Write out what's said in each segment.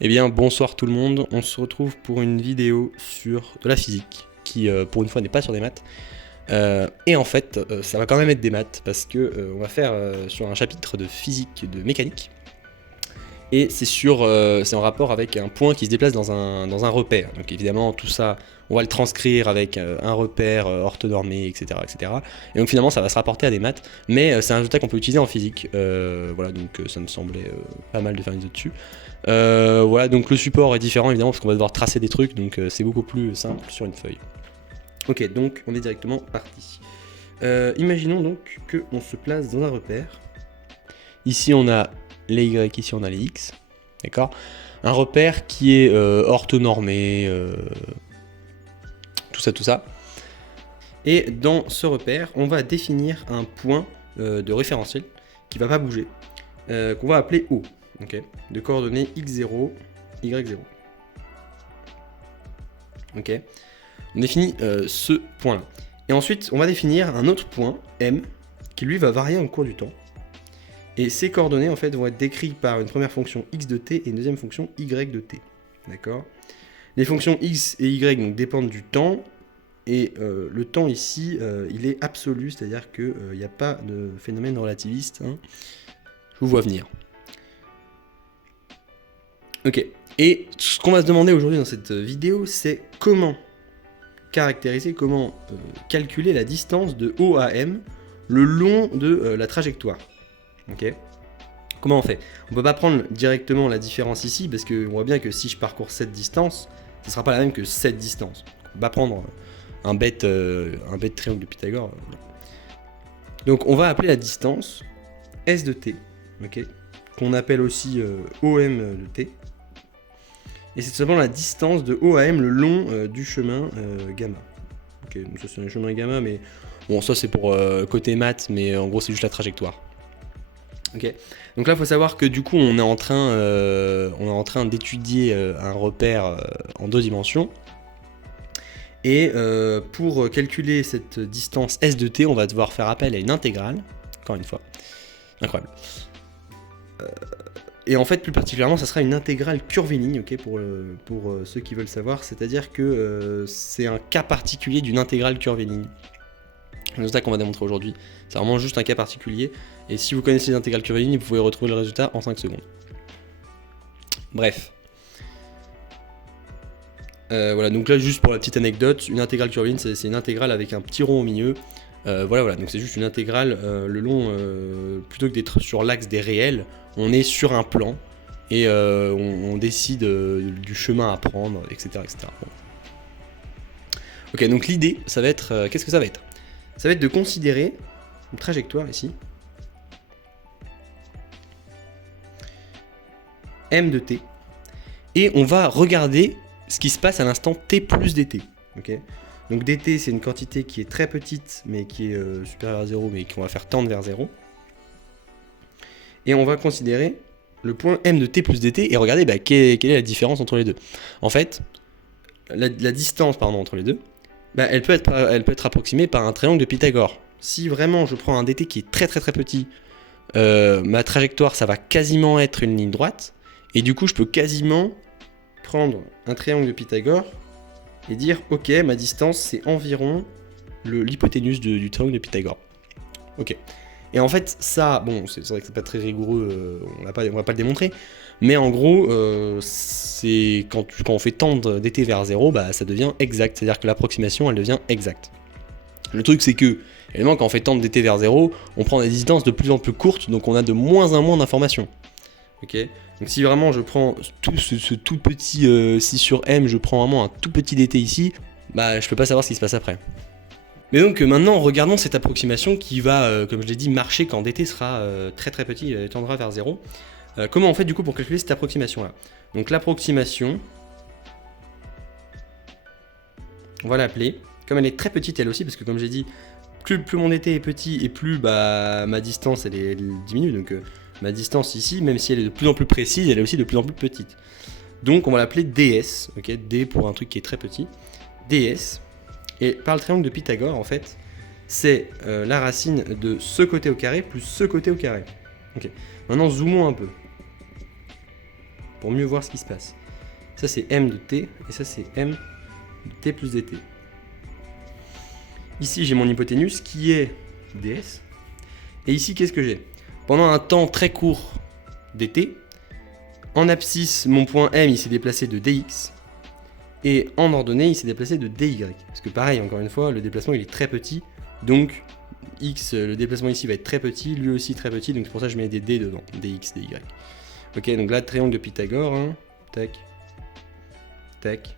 Eh bien bonsoir tout le monde, on se retrouve pour une vidéo sur de la physique, qui pour une fois n'est pas sur des maths. Et en fait, ça va quand même être des maths, parce que on va faire sur un chapitre de physique de mécanique. Et c'est en rapport avec un point qui se déplace dans un repère. Donc évidemment tout ça, on va le transcrire avec un repère orthonormé, etc., etc. Et donc finalement ça va se rapporter à des maths, mais c'est un résultat qu'on peut utiliser en physique. Voilà, donc ça me semblait pas mal de faire une vidéo dessus. Voilà, donc le support est différent évidemment parce qu'on va devoir tracer des trucs, donc c'est beaucoup plus simple sur une feuille. Ok, donc on est directement parti. Imaginons donc qu'on se place dans un repère. Ici on a les Y, ici on a les X. D'accord. Un repère qui est orthonormé, tout ça, tout ça. Et dans ce repère, on va définir un point de référentiel qui va pas bouger, qu'on va appeler O. Okay. De coordonnées x0, y0. Ok. On définit ce point-là. Et ensuite, on va définir un autre point, M, qui lui va varier au cours du temps. Et ces coordonnées en fait vont être décrites par une première fonction x de t et une deuxième fonction y de t. D'accord. Les fonctions x et y donc, dépendent du temps. Et le temps ici, il est absolu, c'est-à-dire qu'il n'y a pas de phénomène relativiste. Hein. Je vous vois venir. Ok. Et ce qu'on va se demander aujourd'hui dans cette vidéo, c'est comment caractériser, comment calculer la distance de O à M le long de la trajectoire. Ok. Comment on fait? On peut pas prendre directement la différence ici, parce qu'on voit bien que si je parcours cette distance, ce sera pas la même que cette distance. On peut pas prendre un bête triangle de Pythagore. Donc on va appeler la distance S de t, okay, qu'on appelle aussi OM de t. Et c'est tout simplement la distance de O à M le long du chemin gamma. Ok, donc ça c'est un chemin gamma, mais bon, ça c'est pour côté maths, mais en gros c'est juste la trajectoire. Ok, donc là il faut savoir que du coup on est en train d'étudier un repère en deux dimensions. Et pour calculer cette distance S de t, on va devoir faire appel à une intégrale, encore une fois, incroyable. Et en fait, plus particulièrement, ça sera une intégrale curviligne, okay, pour ceux qui veulent savoir, c'est-à-dire que c'est un cas particulier d'une intégrale curviligne. C'est ça qu'on va démontrer aujourd'hui. C'est vraiment juste un cas particulier, et si vous connaissez les intégrales curvilignes, vous pouvez retrouver le résultat en 5 secondes. Bref. Voilà, donc là juste pour la petite anecdote, une intégrale curviligne c'est une intégrale avec un petit rond au milieu. Voilà, donc c'est juste une intégrale le long, plutôt que d'être sur l'axe des réels, on est sur un plan et on décide du chemin à prendre, etc. Bon. Ok, donc l'idée, ça va être, qu'est-ce que ça va être? Ça va être de considérer une trajectoire ici, M de t, et on va regarder ce qui se passe à l'instant t plus dt. Okay, donc dt c'est une quantité qui est très petite mais qui est supérieure à 0 mais qu'on va faire tendre vers 0. Et on va considérer le point m de t plus dt et regarder quelle est la différence entre les deux. En fait, la distance entre les deux, elle peut être approximée par un triangle de Pythagore. Si vraiment je prends un dt qui est très très très petit, ma trajectoire ça va quasiment être une ligne droite et du coup je peux quasiment prendre un triangle de Pythagore et dire ok, ma distance c'est environ l'hypoténuse du triangle de Pythagore. Ok. Et en fait ça, bon c'est vrai que c'est pas très rigoureux, on va pas le démontrer, mais en gros c'est quand on fait tendre dt vers 0, ça devient exact, c'est-à-dire que l'approximation elle devient exacte. Le truc c'est que évidemment quand on fait tendre dt vers 0, on prend des distances de plus en plus courtes, donc on a de moins en moins d'informations. Ok, donc si vraiment je prends ce tout petit 6 sur m, je prends vraiment un tout petit dt ici, je peux pas savoir ce qui se passe après. Mais donc maintenant regardons cette approximation qui va, comme je l'ai dit, marcher quand dt sera très très petit, il tendra vers 0. Comment on fait du coup pour calculer cette approximation là? Donc l'approximation, on va l'appeler, comme elle est très petite elle aussi, parce que comme j'ai dit, plus mon dt est petit et plus ma distance elle diminue, donc ma distance ici, même si elle est de plus en plus précise, elle est aussi de plus en plus petite. Donc on va l'appeler ds, ok, d pour un truc qui est très petit, ds. Et par le triangle de Pythagore, en fait, c'est la racine de ce côté au carré plus ce côté au carré. Ok. Maintenant zoomons un peu. pour mieux voir ce qui se passe. Ça c'est m de t, et ça c'est m de t plus dt. Ici j'ai mon hypoténuse qui est ds, et ici qu'est-ce que j'ai? Pendant un temps très court dt, en abscisse mon point m il s'est déplacé de dx, et en ordonnée il s'est déplacé de dy. Parce que pareil, encore une fois, le déplacement il est très petit, donc x, le déplacement ici va être très petit, lui aussi très petit, donc c'est pour ça que je mets des d devant, dx, dy. Ok, donc là, triangle de Pythagore, hein. Tac, tac,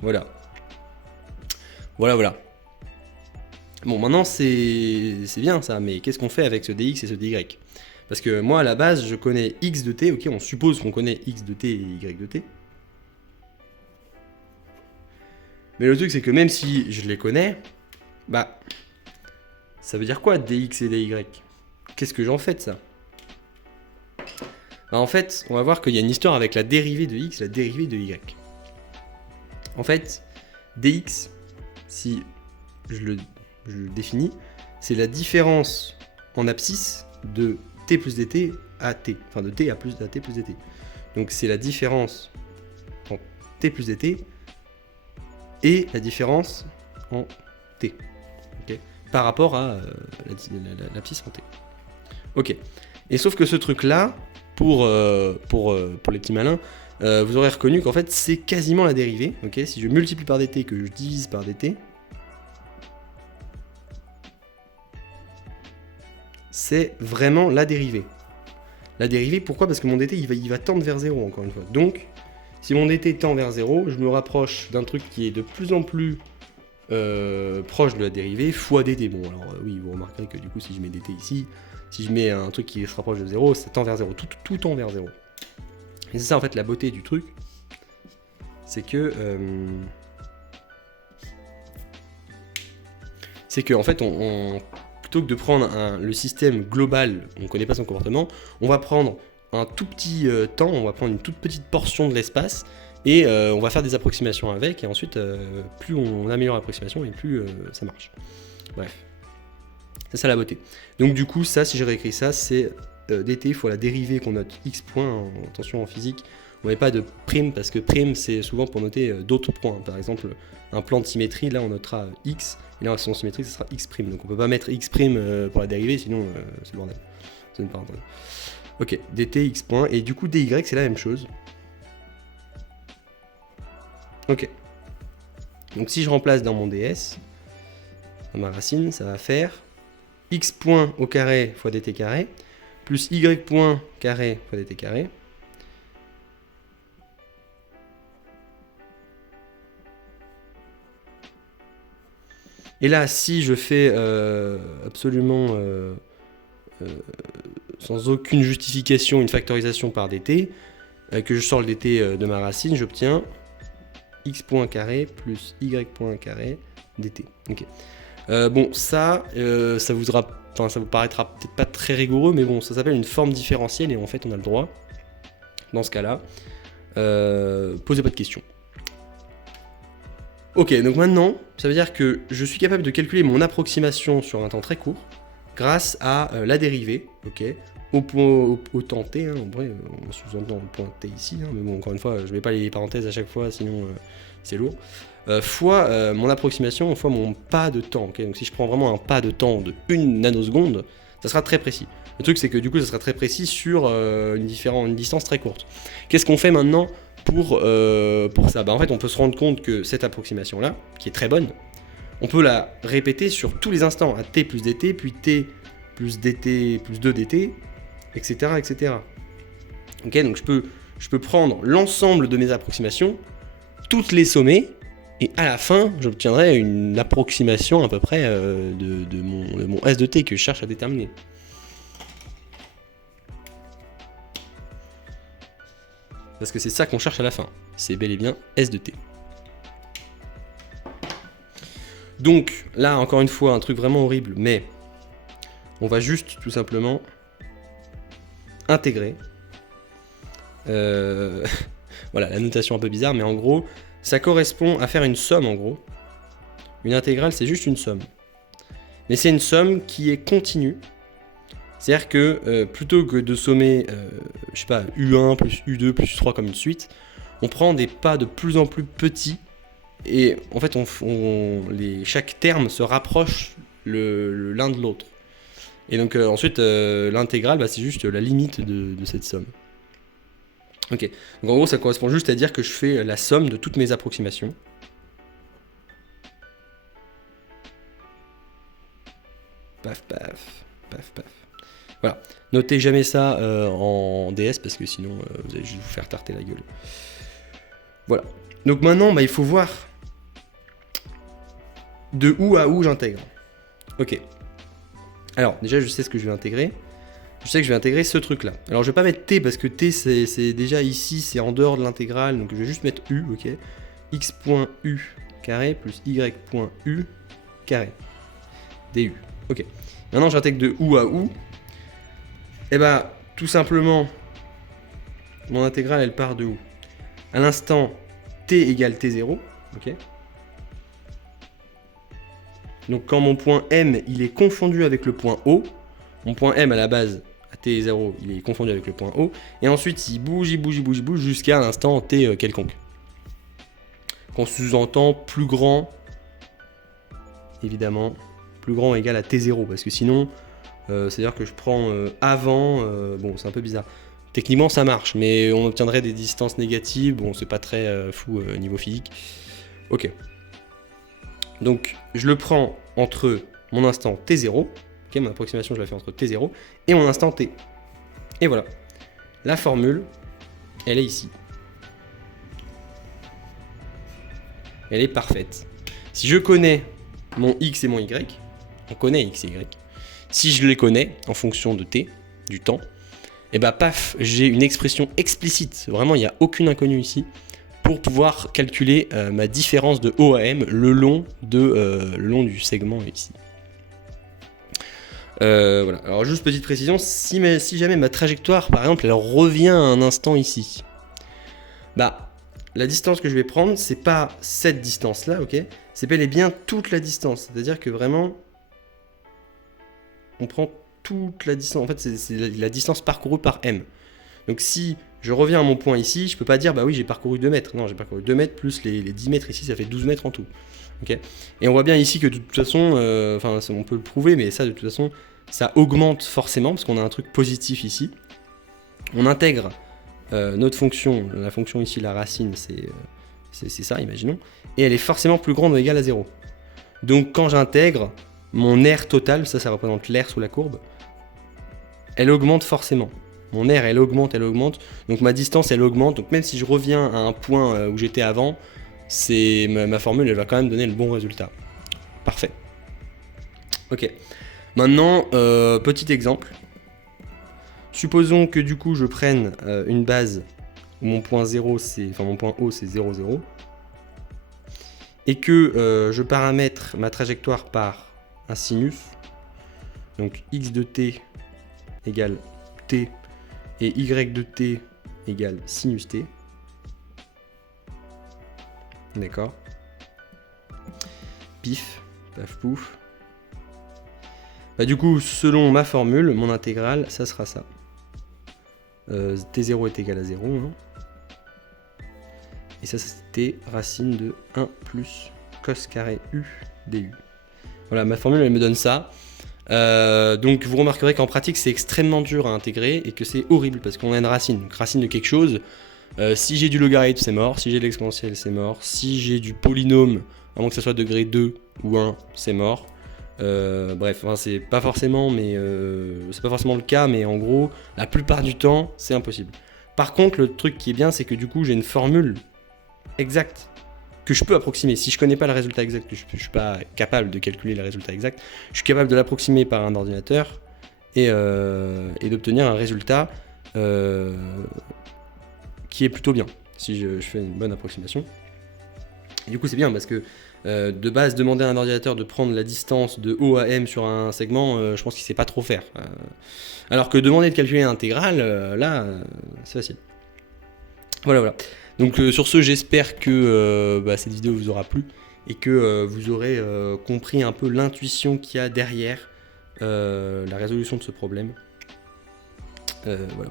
voilà. Voilà. Bon, maintenant c'est bien ça, mais qu'est-ce qu'on fait avec ce dx et ce dy? Parce que moi, à la base, je connais x de t, ok, on suppose qu'on connaît x de t et y de t. Mais le truc, c'est que même si je les connais, bah, ça veut dire quoi dx et dy? Qu'est-ce que j'en fais de ça? Bah, en fait, on va voir qu'il y a une histoire avec la dérivée de x, la dérivée de y. En fait, dx, si je le définis, c'est la différence en abscisse de t plus dt à t, enfin de t à t plus dt. Donc c'est la différence en t plus dt et la différence en t, okay, par rapport à l'abscisse en t. Ok. Et sauf que ce truc-là, pour les petits malins, vous aurez reconnu qu'en fait c'est quasiment la dérivée. Okay, si je multiplie par dt, que je divise par dt, c'est vraiment la dérivée. La dérivée, pourquoi? Parce que mon dt il va tendre vers 0 encore une fois. Donc, si mon dt tend vers 0, je me rapproche d'un truc qui est de plus en plus proche de la dérivée, fois dt. Bon, alors oui, vous remarquerez que du coup, si je mets dt ici, si je mets un truc qui se rapproche de 0, ça tend vers 0. Tout tend vers 0. Et c'est ça en fait la beauté du truc. C'est que en fait, plutôt que de prendre le système global, on ne connaît pas son comportement, on va prendre un tout petit temps, on va prendre une toute petite portion de l'espace, et on va faire des approximations avec, et ensuite, plus on améliore l'approximation, et plus ça marche. Bref. C'est ça la beauté. Donc du coup, ça, si j'ai réécrit ça, c'est dt fois la dérivée qu'on note x points, attention en physique, on met pas de prime, parce que prime, c'est souvent pour noter d'autres points. Par exemple, un plan de symétrie, là, on notera x, et là, son symétrie, ça sera x'. Donc on peut pas mettre x' pour la dérivée, sinon c'est le bordel. C'est une parenthèse. Ok, dt x points, et du coup, dy, c'est la même chose. Ok. Donc si je remplace dans mon ds, dans ma racine, ça va faire x point au carré fois dt carré, plus y point carré fois dt carré. Et là, si je fais absolument sans aucune justification une factorisation par dt, que je sors le dt de ma racine, j'obtiens x point carré plus y point carré dt. Okay. Bon, ça vous paraîtra peut-être pas très rigoureux, mais bon, ça s'appelle une forme différentielle, et en fait, on a le droit, dans ce cas-là, posez pas de questions. Ok, donc maintenant, ça veut dire que je suis capable de calculer mon approximation sur un temps très court, grâce à la dérivée, ok, au temps t, hein, en vrai, on sous-entend le point t ici, hein, mais bon, encore une fois, je mets pas les parenthèses à chaque fois, sinon c'est lourd, fois mon approximation, fois mon pas de temps, ok, donc si je prends vraiment un pas de temps de 1 nanoseconde, ça sera très précis. Le truc, c'est que du coup, ça sera très précis sur une distance très courte. Qu'est-ce qu'on fait maintenant pour ça? Bah, en fait, on peut se rendre compte que cette approximation-là, qui est très bonne, on peut la répéter sur tous les instants, à t plus dt, puis t plus dt plus 2 dt, etc. etc. Ok, donc je peux prendre l'ensemble de mes approximations, toutes les sommer, et à la fin, j'obtiendrai une approximation à peu près de mon s de t que je cherche à déterminer. Parce que c'est ça qu'on cherche à la fin. C'est bel et bien S de t. Donc, là, encore une fois, un truc vraiment horrible, mais on va juste, tout simplement, intégrer. Voilà, la notation un peu bizarre, mais en gros, ça correspond à faire une somme, en gros. Une intégrale, c'est juste une somme. Mais c'est une somme qui est continue C'est-à-dire que plutôt que de sommer, je sais pas, U1 plus U2 plus U3 comme une suite, on prend des pas de plus en plus petits et en fait chaque terme se rapproche l'un de l'autre. Et donc ensuite l'intégrale, bah, c'est juste la limite de cette somme. Ok, donc en gros ça correspond juste à dire que je fais la somme de toutes mes approximations. Paf paf, paf paf. Voilà, notez jamais ça en DS parce que sinon vous allez juste vous faire tarter la gueule. Voilà, donc maintenant bah, il faut voir de où à où j'intègre. Ok, alors déjà je sais ce que je vais intégrer. Je sais que je vais intégrer ce truc là. Alors je vais pas mettre T parce que T c'est déjà ici, c'est en dehors de l'intégrale, donc je vais juste mettre U, ok. X.U carré plus Y.U carré. DU. Ok. Maintenant j'intègre de où à où. Et bah tout simplement mon intégrale elle part de où? À l'instant T égale T0, ok. Donc quand mon point M il est confondu avec le point O, mon point M à la base à T0 il est confondu avec le point O, et ensuite il bouge jusqu'à l'instant T quelconque. Qu'on sous-entend plus grand, évidemment, plus grand égale à T0, parce que sinon, c'est-à-dire que je prends avant, bon c'est un peu bizarre. Techniquement ça marche, mais on obtiendrait des distances négatives, bon c'est pas très fou niveau physique. Ok. Donc je le prends entre mon instant T0, ok, mon approximation je la fais entre T0 et mon instant T. Et voilà. La formule, elle est ici. Elle est parfaite. Si je connais mon X et mon Y, on connaît X et Y. Si je les connais en fonction de T, du temps, et bah paf, j'ai une expression explicite. Vraiment, il n'y a aucune inconnue ici pour pouvoir calculer ma différence de O à M le long du segment ici. Voilà. Alors juste petite précision, si jamais ma trajectoire par exemple elle revient à un instant ici, bah la distance que je vais prendre c'est pas cette distance là, ok, c'est bel et bien toute la distance, c'est-à-dire que vraiment on prend toute la distance, en fait c'est la distance parcourue par M. Donc si je reviens à mon point ici, je peux pas dire bah oui j'ai parcouru 2 mètres, non j'ai parcouru 2 mètres plus les 10 mètres ici, ça fait 12 mètres en tout. Okay, et on voit bien ici que de toute façon, on peut le prouver, mais ça de toute façon ça augmente forcément parce qu'on a un truc positif ici. On intègre notre fonction, la fonction ici, la racine, c'est ça, imaginons, et elle est forcément plus grande ou égale à 0. Donc quand j'intègre, mon R total, ça représente l'air sous la courbe, elle augmente forcément. Mon R, elle augmente, donc ma distance, elle augmente, donc même si je reviens à un point où j'étais avant, ma formule, elle va quand même donner le bon résultat. Parfait. Ok. Maintenant, petit exemple. Supposons que du coup je prenne une base où mon point 0 mon point O c'est 0, 0 et que je paramètre ma trajectoire par un sinus, donc x de t égale t et y de t égale sinus t. D'accord. Pif, paf pouf. Bah, du coup, selon ma formule, mon intégrale, ça sera ça. T0 est égal à 0. Hein. Et ça, c'était racine de 1 plus cos carré U du. Voilà, ma formule, elle me donne ça. Donc, vous remarquerez qu'en pratique, c'est extrêmement dur à intégrer et que c'est horrible parce qu'on a une racine. Donc, racine de quelque chose. Si j'ai du logarithme, c'est mort. Si j'ai de l'exponentielle, c'est mort. Si j'ai du polynôme, à moins que ça soit degré 2 ou 1, c'est mort. Bref, c'est pas forcément, c'est pas forcément le cas, mais en gros, la plupart du temps, c'est impossible. Par contre, le truc qui est bien, c'est que du coup, j'ai une formule exacte que je peux approximer. Si je connais pas le résultat exact, je suis pas capable de calculer le résultat exact, je suis capable de l'approximer par un ordinateur et d'obtenir un résultat qui est plutôt bien si je fais une bonne approximation. Et du coup, c'est bien parce que de base, demander à un ordinateur de prendre la distance de O à M sur un segment, je pense qu'il sait pas trop faire. Alors que demander de calculer l'intégrale, là, c'est facile. Voilà. Donc sur ce, j'espère que cette vidéo vous aura plu et que vous aurez compris un peu l'intuition qu'il y a derrière la résolution de ce problème. Voilà.